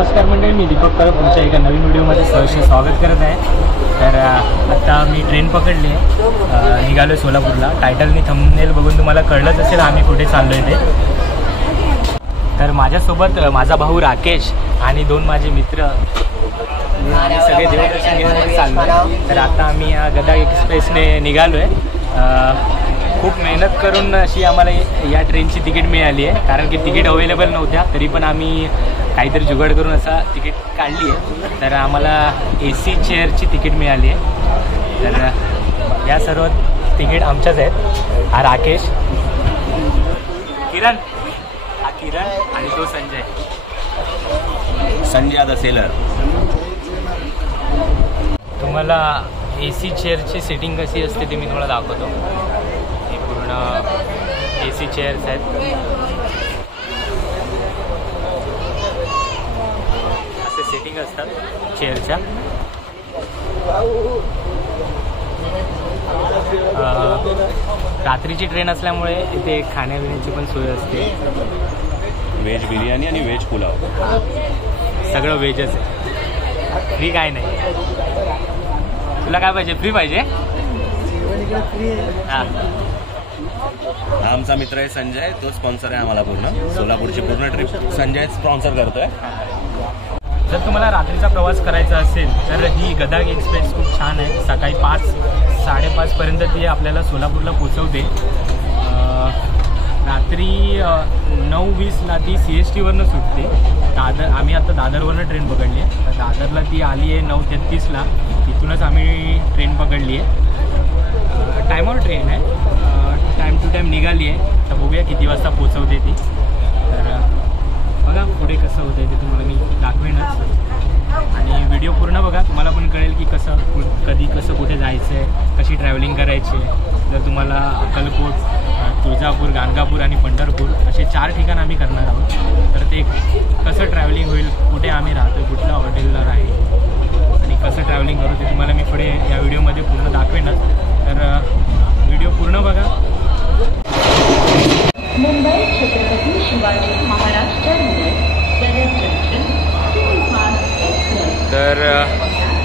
नमस्कार मंडळी, मी दीपक परब तुमच्या एका नवीन व्हिडिओमध्ये सहर्ष स्वागत करत आहे। तर आता मी ट्रेन पकडली आहे, निघालो सोलापूरला। टायटलनी थंबनेल बघून तुम्हाला कळलंच असेल आम्ही कुठे चाललो आहे ते। तर माझ्यासोबत माझा भाऊ राकेश आणि दोन माझे मित्र सगळे देवदर्शन घेण्यासाठी चाललो आहे। तर आता आम्ही गदा एक्सप्रेसने निघालो आहे। खूप मेहनत करून अशी आम्हाला या ट्रेनची तिकीट मिळाली आहे, कारण की तिकीट अवेलेबल नव्हत्या, तरी पण आम्ही काहीतरी जुगाड करून असा तिकीट काढली आहे। तर आम्हाला AC चेअरची तिकीट मिळाली आहे। तर या सर्व तिकीट आमच्याच आहेत। हा राकेश, किरण, हा किरण आणि तो संजय द सेलर। तुम्हाला AC चेअरची सिटिंग कशी असते ते मी तुम्हाला दाखवतो। हे पूर्ण AC चेअर्स आहेत। असे सेटिंग असतात चेअरच्या। रात्रीची ट्रेन असल्यामुळे इथे खाण्यापिण्याची पण सोय असते। व्हेज बिर्याणी आणि व्हेज पुलाव, सगळं व्हेजच आहे, फ्री काय नाही। तुला काय पाहिजे? फ्री पाहिजे? हां, आमचा मित्र आहे संजय, तो स्पॉन्सर आहे आम्हाला। पूर्ण सोलापूरची पूर्ण ट्रिप संजय स्पॉन्सर करतोय। जर तुम्हाला रात्रीचा प्रवास करायचा असेल तर ही गदा एक्सप्रेस खूप छान आहे। सकाळी 5-5:30 पर्यंत ती आपल्याला सोलापूरला पोचवते। रात्री 9:20ला ती CSTवरनं सुटते। आम्ही आता दादरवरनं ट्रेन पकडली आहे। तर दादरला ती आली आहे 9:33ला। तिथूनच आम्ही ट्रेन पकडली आहे। टायमावर ट्रेन आहे, टाईम टू टाईम निघाली आहे। तर बघूया किती वाजता पोचवते ती। तर बघा पुढे कसं होतं ते तुम्हाला मी दाखवेनच, आणि व्हिडिओ पूर्ण बघा, तुम्हाला पण कळेल की कधी कसं कुठे जायचं आहे, कशी ट्रॅव्हलिंग करायची आहे। जर तुम्हाला अक्कलकोट, तुळजापूर, गाणगापूर आणि पंढरपूर असे 4 ठिकाण आम्ही करणार आहोत। तर ते कसं ट्रॅव्हलिंग होईल, कुठे आम्ही राहतो, कुठल्या हॉटेलला राहील आणि कसं ट्रॅव्हलिंग करू ते तुम्हाला मी पुढे या व्हिडिओमध्ये पूर्ण दाखवेनच। तर व्हिडिओ पूर्ण बघा। Mumbai Chhatrapati Shivaji Maharaj terminus junction superfast express. तर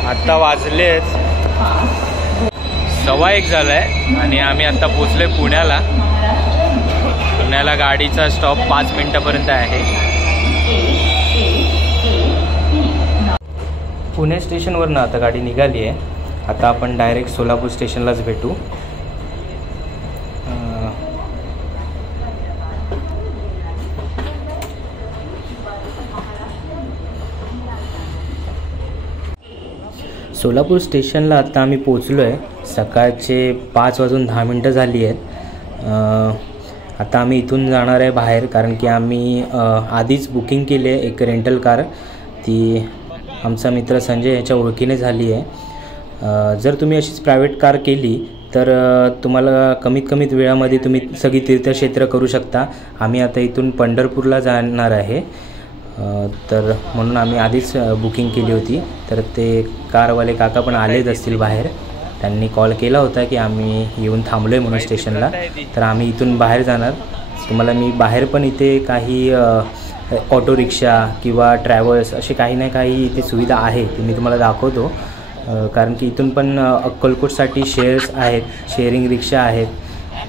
आत्ता वाजलेच 1:15 झाला आहे आणि आम्ही आत्ता पोचलोय पुण्याला। पुण्याला गाडीचा स्टॉप 5 मिनिटापर्यंत आहे। पुणे स्टेशनवरनं आता गाडी निघाली आहे। आता आपण डायरेक्ट सोलापूर स्टेशनलाच भेटू। सोलापूर स्टेशनला आता आम्ही पोचलो आहे। सकाळचे 5:10 झाली आहेत। आता आम्ही इथून जाणार आहे बाहेर, कारण की आम्ही आधीच बुकिंग केली आहे एक रेंटल कार। ती आमचा मित्र संजय याच्या ओळखीने झाली आहे। जर तुम्ही अशीच प्रायव्हेट कार केली तर तुम्हाला कमीत वेळामध्ये तुम्ही सगळी तीर्थक्षेत्र करू शकता। आम्ही आता इथून पंढरपूरला जाणार आहे, तर म्हणून आम्ही आधीच बुकिंग केली होती। तर ते कारवाले काका पण आलेच असतील बाहेर, त्यांनी कॉल केला होता की आम्ही येऊन थांबलो आहे म्हणून स्टेशनला। तर आम्ही इथून बाहेर जाणार। तुम्हाला मी बाहेर पण इथे काही ऑटो रिक्षा किंवा ट्रॅव्हल्स असे काही ना काही इथे सुविधा आहे, ती मी तुम्हाला दाखवतो। कारण की इथून पण अक्कलकोटसाठी शेअर्स आहेत, शेअरिंग रिक्षा आहेत।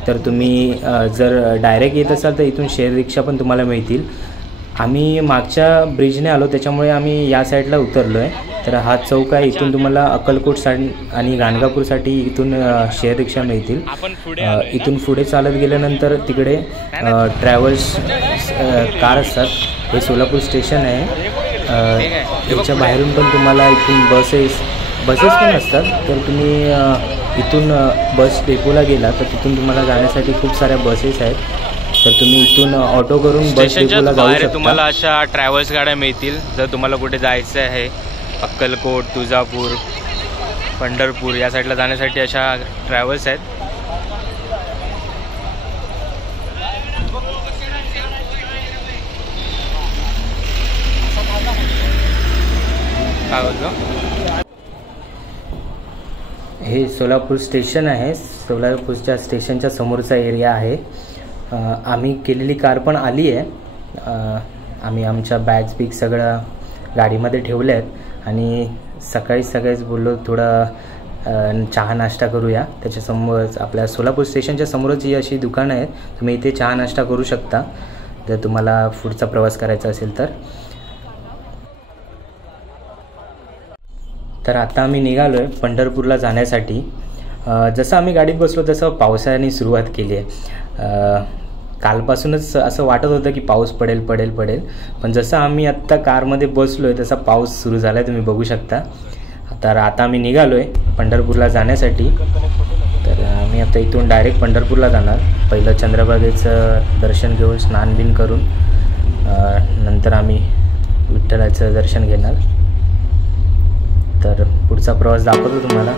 तर तुम्ही जर डायरेक्ट येत असाल तर इथून शेअर रिक्षा पण तुम्हाला मिळतील। आम्ही मागच्या ब्रिजने आलो, त्याच्यामुळे आम्ही या साईडला उतरलो आहे। तर हा चौक आहे, इथून तुम्हाला अक्कलकोटसाठी आणि गाणगापूरसाठी इथून शेअर रिक्षा मिळतील। इथून पुढे चालत गेल्यानंतर तिकडे ट्रॅव्हल्स कार असतात। हे सोलापूर स्टेशन आहे, याच्या बाहेरून पण तुम्हाला इथून बसेस पण असतात। तर तुम्ही इथून बस डेपोला गेला तर तिथून तुम्हाला जाण्यासाठी खूप साऱ्या बसेस आहेत। तर तुम्ही इथून ऑटो करून बस डेपोला जाऊ शकता। तुम्हाला अशा ट्रॅव्हल्स गाड्या मिळतील जर तुम्हाला कुठे जायचं आहे। अक्कलकोट, तुळजापूर, पंढरपूर या साईडला जाण्यासाठी अशा ट्रॅव्हल्स आहेत। काय बोलतो? हे सोलापूर स्टेशन आहे। सोलापूरच्या स्टेशनच्या समोरचा एरिया आहे। आम्ही केलेली कार पण आली आहे। आम्ही आमच्या बॅग्स बिग सगळं गाडीमध्ये ठेवले आहेत आणि सकाळीच बोललो थोडा चहा नाश्ता करूया. त्याच्यासमोरच आपल्या सोलापूर स्टेशनच्या समोरच ही अशी दुकानं आहेत, तुम्ही इथे चहा नाश्ता करू शकता जर तुम्हाला पुढचा प्रवास करायचा असेल तर. तर आता आम्ही निघालो आहे पंढरपूरला जाण्यासाठी. जसं आम्ही गाडीत बसलो तसं पावसाने सुरुवात केली आहे. कालपासूनच असं वाटत होतं की पाऊस पडेल, पण जसं आम्ही आत्ता कारमध्ये बसलो आहे तसा पाऊस सुरू झाला आहे, तुम्ही बघू शकता. तर आता आम्ही निघालो आहे पंढरपूरला जाण्यासाठी. तर आम्ही आता इथून डायरेक्ट पंढरपूरला जाणार. पहिलं चंद्रभागेचं दर्शन घेऊन स्नान बिन करून नंतर आम्ही विठ्ठलाचं दर्शन घेणार. तर पुढचा प्रवास दाखवतो तुम्हाला.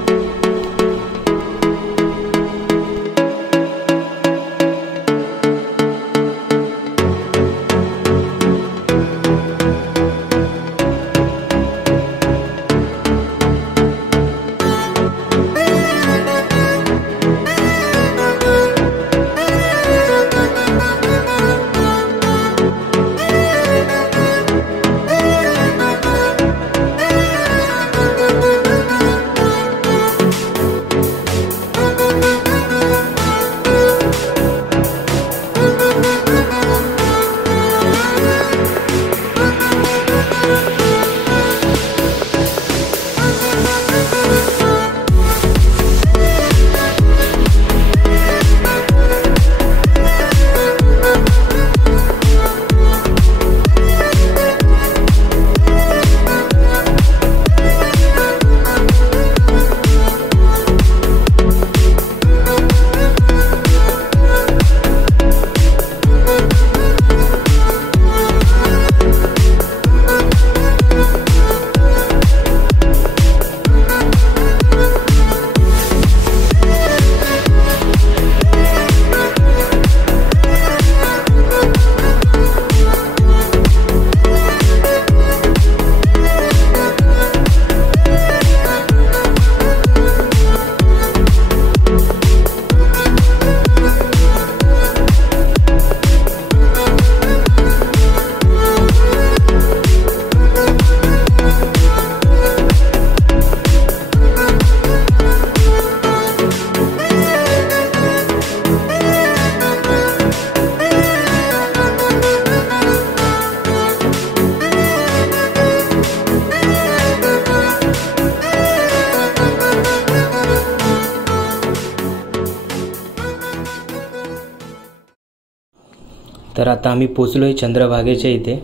तर आता आम्ही पोचलो आहे चंद्रभागेच्या इथे.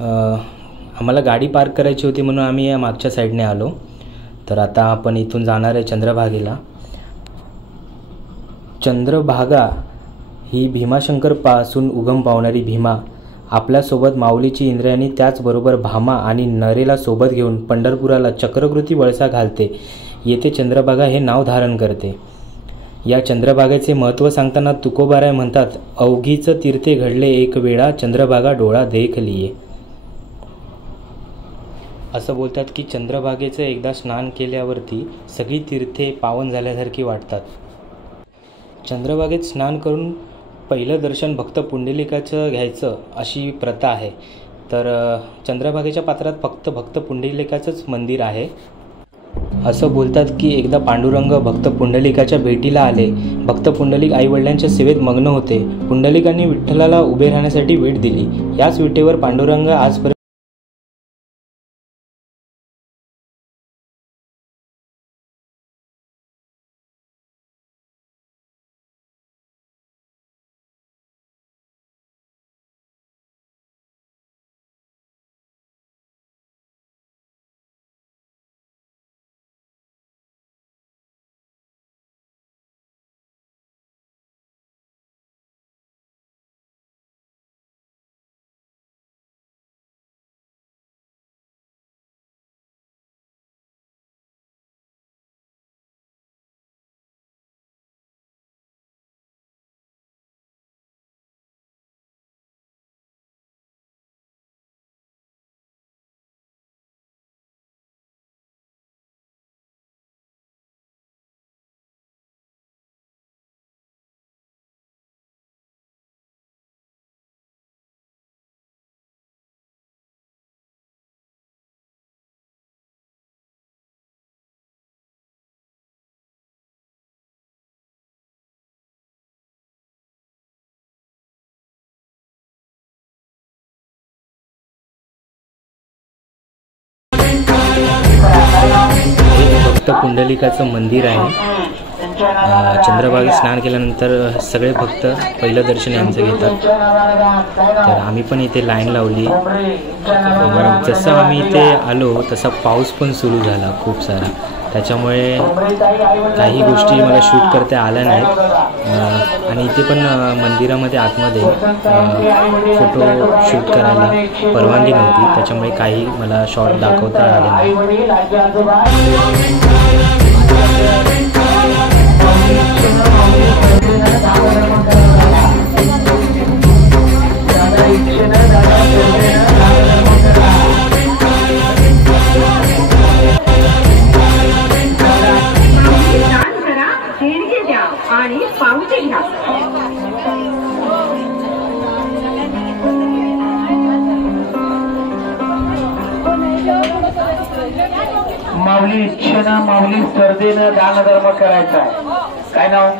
आम्हाला गाडी पार्क करायची होती म्हणून आम्ही या मागच्या साईडने आलो. तर आता आपण इथून जाणार आहे चंद्रभागेला. चंद्रभागा ही भीमाशंकरपासून उगम पावणारी भीमा आपल्यासोबत माऊलीची इंद्रायणी त्याचबरोबर भामा आणि नरेला सोबत घेऊन पंढरपुराला चक्रकृती वळसा घालते. येथे चंद्रभागा हे नाव धारण करते. या चंद्रभागेचे महत्त्व सांगताना तुकोबाराय म्हणतात, अवघीच तीर्थे घडले एक वेळा चंद्रभागा डोळा देख लिये. असं बोलतात की चंद्रभागेचं एकदा स्नान केल्यावरती सगळी तीर्थे पावन झाल्यासारखी वाटतात. चंद्रभागेत स्नान करून पहिलं दर्शन भक्त पुंडलिकाचं घ्यायचं अशी प्रथा आहे. तर चंद्रभागेच्या पात्रात फक्त भक्त पुंडलिकाचंच मंदिर आहे. असं बोलतात की एकदा पांडुरंग भक्त पुंडलिकाच्या भेटीला आले. भक्त पुंडलिक आईवडिलांच्या सेवेत मग्न होते. पुंडलिकांनी विठ्ठलाला उभे राहण्यासाठी वीट दिली. याच विटेवर पांडुरंग आजपर्यंत भक्त पुंडलिकाचं मंदिर आहे. चंद्रभागेत स्नान केल्यानंतर सगळे भक्त पहिलं दर्शन यांचं घेतात. तर आम्ही पण इथे लाईन लावली. जसं आम्ही इथे आलो तसा पाऊस पण सुरू झाला खूप सारा. त्याच्यामुळे काही गोष्टी मला शूट करता आल्या नाहीत. आणि इथे पण मंदिरामध्ये आतमध्ये फोटो शूट करायला परवानगी नव्हती. त्याच्यामुळे काही मला शॉट दाखवता आले नाही. आणि पाऊचे घ्या. माऊली इच्छेनं माऊली श्रद्धेनं दान धर्म करायचा आहे. काय नाव?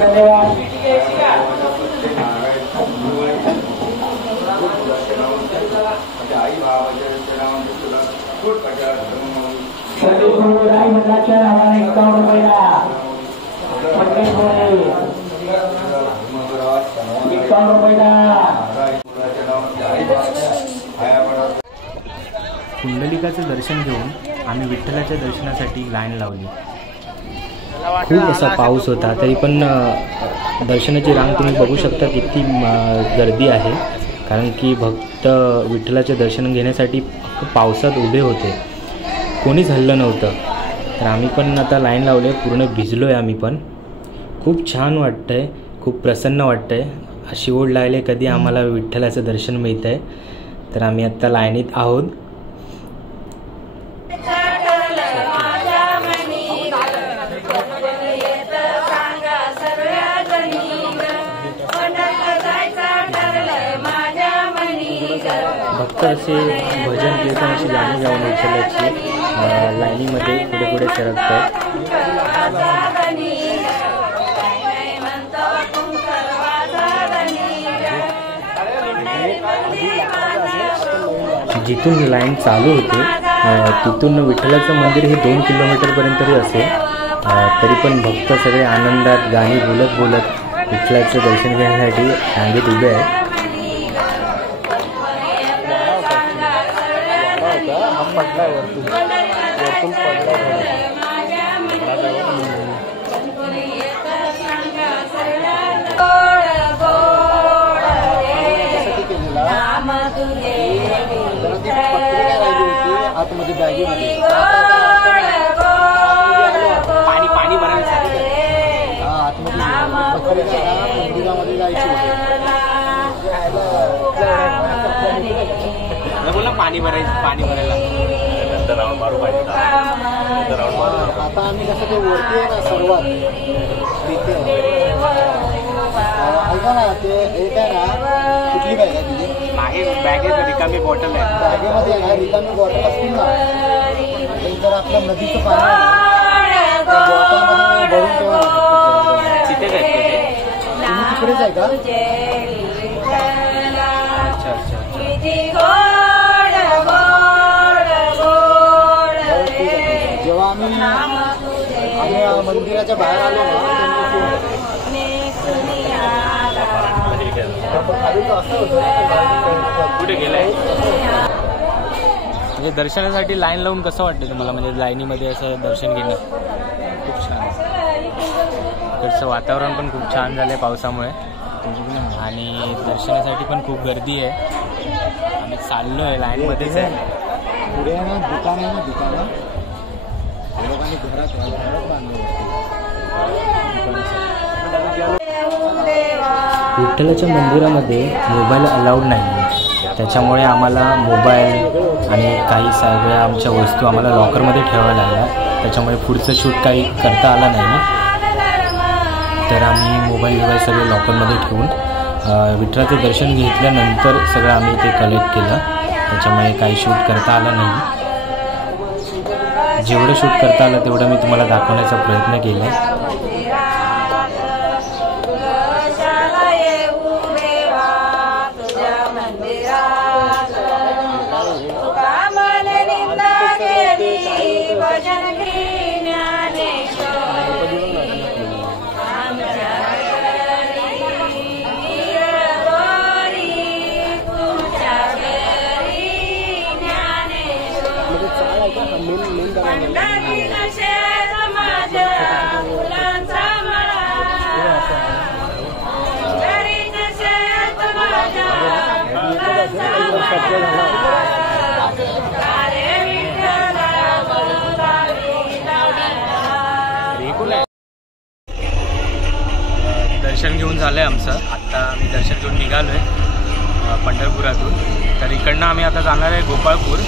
धन्यवाद. मंडळाच्या नावाने 51 रुपयाला 51 रुपयाला. पुंडलिकाचं दर्शन घेऊन आम्ही विठ्ठलाच्या दर्शनासाठी लाईन लावली. खूप असा पाऊस होता तरी पण दर्शनाची रांग तुम्ही बघू शकता किती गर्दी आहे. कारण की भक्त विठ्ठलाचे दर्शन घेण्यासाठी पावसात उभे होते. कोणीच हल्लं नव्हतं. तर आम्ही पण आता लाईन लावले. पूर्ण भिजलो आहे आम्ही पण. खूप छान वाटतं आहे. खूप प्रसन्न वाटतं आहे. अशी ओढ लागली कधी आम्हाला विठ्ठलाचं दर्शन मिळतं आहे. तर आम्ही आत्ता लाईनीत आहोत. भक्त असे भजन कीर्तन अशी गाणी गाऊन विठ्ठलाची लाईनीमध्ये पुढे पुढे सरकत आहेत. जिथून लाईन चालू होते तिथून विठ्ठलाचं मंदिर हे 2 किलोमीटरपर्यंत तरी असेल. तरी पण भक्त सगळे आनंदात गाणी बोलत बोलत विठ्ठलाचं दर्शन घेण्यासाठी रांगेत उभे आहेत. आतमध्ये बॅगेमध्ये पाणी भरायसाठी आतमध्ये मंदिरामध्ये जायची. बोला पाणी भरायला राऊंड मारू पाहिजे. आता आम्ही कसं ते वरती आहे ना सर्वात तिथे ऐका ना ते एक आहे ना कुठली बॅग आहे तिथे मागे बॅगेत रिकामी बॉटल आहे. बॅगेमध्ये ना रिकामी बॉटल असतील ना तर आपल्या नदीचं पाणी बॉटलमध्ये भरून ठेवा. तिथेच आहे तुम्ही तिकडेच आहे का? अच्छा अच्छा. जेव्हा आम्ही मंदिराच्या बाहेर आलो कुठे गेलाय. म्हणजे दर्शनासाठी लाईन लावून कसं वाटतं तुम्हाला? म्हणजे लाईनीमध्ये असं दर्शन घेणं खूप छान. इकडचं वातावरण पण खूप छान झालं आहे पावसामुळे. आणि दर्शनासाठी पण खूप गर्दी आहे. आम्ही चाललो आहे लाईनमध्येच आहे. पुढे आहे ना दुकान आहे ना दुकानं लोकांनी घरात बांधलं. विठ्ठलाच्या मंदिरामध्ये मोबाईल अलाउड नाही. त्याच्यामुळे आम्हाला मोबाईल आणि काही सगळ्या आमच्या वस्तू आम्हाला लॉकरमध्ये ठेवाव्या लागल्या. त्याच्यामुळे पुढचं शूट काही करता आला नाही. तर आम्ही मोबाईल सगळे लॉकरमध्ये ठेवून विठ्ठलाचं दर्शन घेतल्यानंतर सगळं आम्ही ते कलेक्ट केलं. त्याच्यामुळे काही शूट करता आलं नाही. जेवढं शूट करता आलं तेवढं मी तुम्हाला दाखवण्याचा प्रयत्न केला आहे. दर्शन घेऊन झालं आहे आमचं. आत्ता आम्ही दर्शन घेऊन निघालो आहे पंढरपुरातून. तर इकडनं आम्ही आता जाणार आहे गोपाळपूर.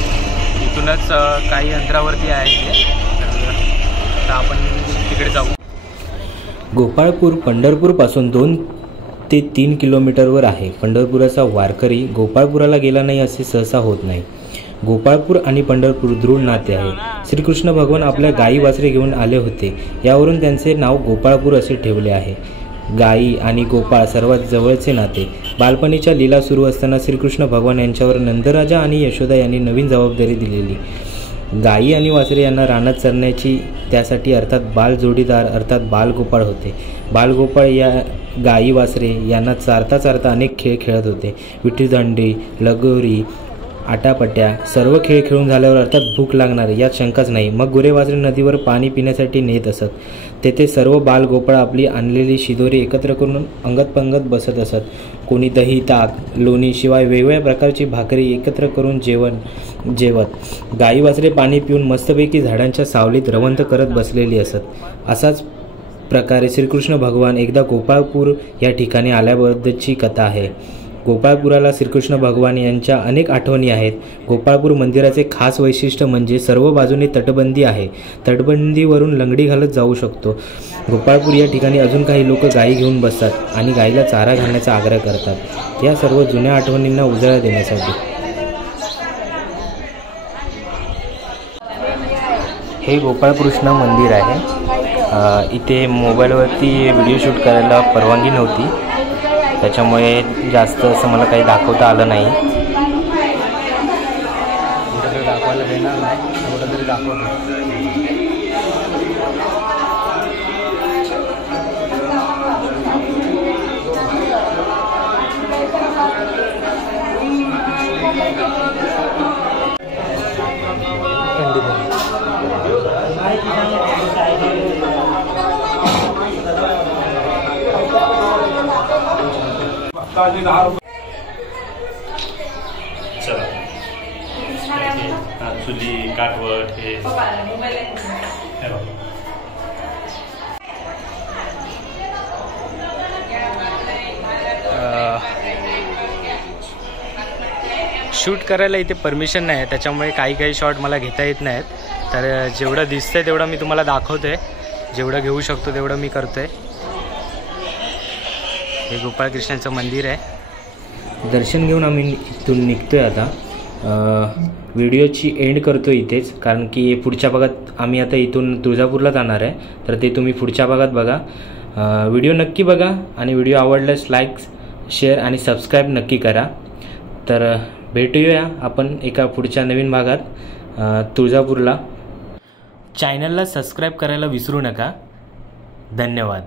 इथूनच काही अंतरावरती आहे ते. तर आपण तिकडे जाऊ. गोपाळपूर पंढरपूरपासून 2 ते 3 किलोमीटरवर आहे. पंढरपुराचा वारकरी गोपाळपुराला गेला नाही असे सहसा होत नाही. गोपाळपूर आणि पंढरपूर दृढ नाते आहे. श्रीकृष्ण भगवान आपल्या गायी वासरे घेऊन आले होते. यावरून त्यांचे नाव गोपाळपूर असे ठेवले आहे. गायी आणि गोपाळ सर्वात जवळचे नाते. बालपणीच्या लीला सुरू असताना श्रीकृष्ण भगवान यांच्यावर नंदराजा आणि यशोदा यांनी नवीन जबाबदारी दिलेली. गायी आणि वासरे यांना रानात चरण्याची, त्यासाठी अर्थात बाल जोडीदार अर्थात बालगोपाळ होते. बालगोपाळ या गायी वासरे यांना चारता चारता अनेक खेळ खेळत होते. विटीदांडी, लगोरी, आटापट्या सर्व खेळ खेळून झाल्यावर अर्थात भूक लागणार यात शंकाच नाही. मग गुरे वासरे नदीवर पाणी पिण्यासाठी नेत असत. तेथे सर्व बालगोपाळ आपली आणलेली शिदोरी एकत्र करून अंगत पंगत बसत असत. कोणी दही, ताक, लोणी शिवाय वेगवेगळ्या प्रकारची भाकरी एकत्र करून जेवत. गायी वासरे पाणी पिऊन मस्तपैकी झाडांच्या सावलीत रवंथ करत बसलेली असत. असाच प्रकारे श्रीकृष्ण भगवान एकदा गोपाळपूर या ठिकाणी आल्याबद्दलची कथा आहे. गोपाळपुराला श्रीकृष्ण भगवान यांच्या अनेक आठवणी आहेत. गोपाळपूर मंदिराचे खास वैशिष्ट्य म्हणजे सर्व बाजूने तटबंदी आहे. तटबंदीवरून लंगडी घालत जाऊ शकतो. गोपाळपूर या ठिकाणी अजून काही लोक गायी घेऊन बसतात आणि गायीला चारा घालण्याचा आग्रह करतात. या सर्व जुन्या आठवणींना उजाळा देण्यासाठी. हे गोपाळकृष्ण मंदिर आहे. इथे मोबाईलवरती व्हिडिओ शूट करायला परवानगी नव्हती. त्याच्यामुळे जास्त असं मला काही दाखवता आलं नाही. कुठंतरी दाखवायला देणार नाही, कुठंतरी दाखवतो. चला चुली काठवट हे शूट करायला इथे परमिशन नाही आहे. त्याच्यामुळे काही शॉट मला घेता येत नाहीत. तर जेवढं दिसतंय तेवढं मी तुम्हाला दाखवतोय. जेवढं घेऊ शकतो तेवढं मी करतोय. हे गोपाळकृष्णाचं मंदिर आहे. दर्शन घेऊन आम्ही इथून निघतोय आता. व्हिडिओची एंड करतो इथेच, कारण की पुढच्या भागात आम्ही आता इथून तुळजापूरला जाणार आहे. तर ते तुम्ही पुढच्या भागात बघा. व्हिडिओ नक्की बघा आणि व्हिडिओ आवडल्यास लाईक, शेअर आणि सबस्क्राईब नक्की करा. तर भेटूया आपण एका पुढच्या नवीन भागात तुळजापूरला. चॅनलला सबस्क्राईब करायला विसरू नका. धन्यवाद.